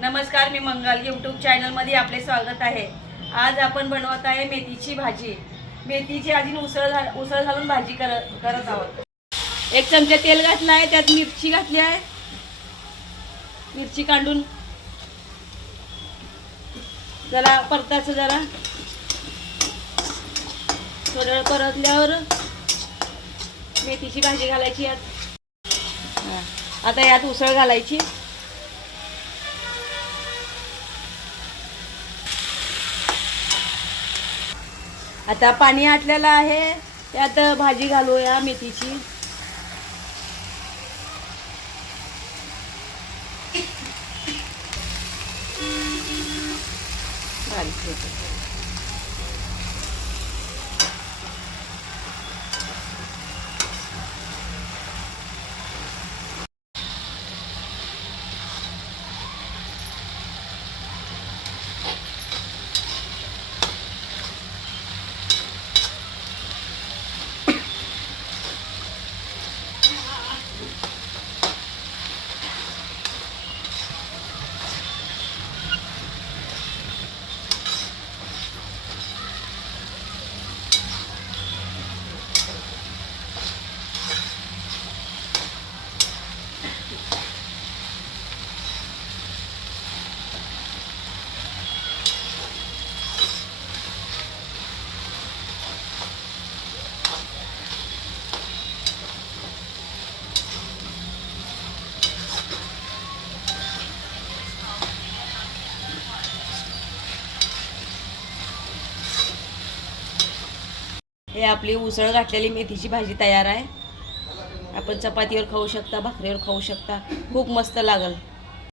नमस्कार, मी मंगल यूट्यूब चॅनलमध्ये आपले स्वागत आहे। आज आपण बनवत आहे मेथीची भाजी। मेथीची आधी उसळ घालून भाजी करत आहोत। 1 चमचा तेल घातला आहे, त्यात मिरची घातली आहे। मिरची काढून जरा परतायचं, जरा थोडं परतल्यावर मेथीची भाजी घालायची यात। आता यात उसळ घालायची। आता पाणी आटलेलं आहे, त्यात भाजी घालूया मेथीची। हे आपली उसळ घातलेली मेथीची भाजी तयार आहे। आपण चपातीवर खाऊ शकता, भाकरीवर खाऊ शकता, खूप मस्त लागल।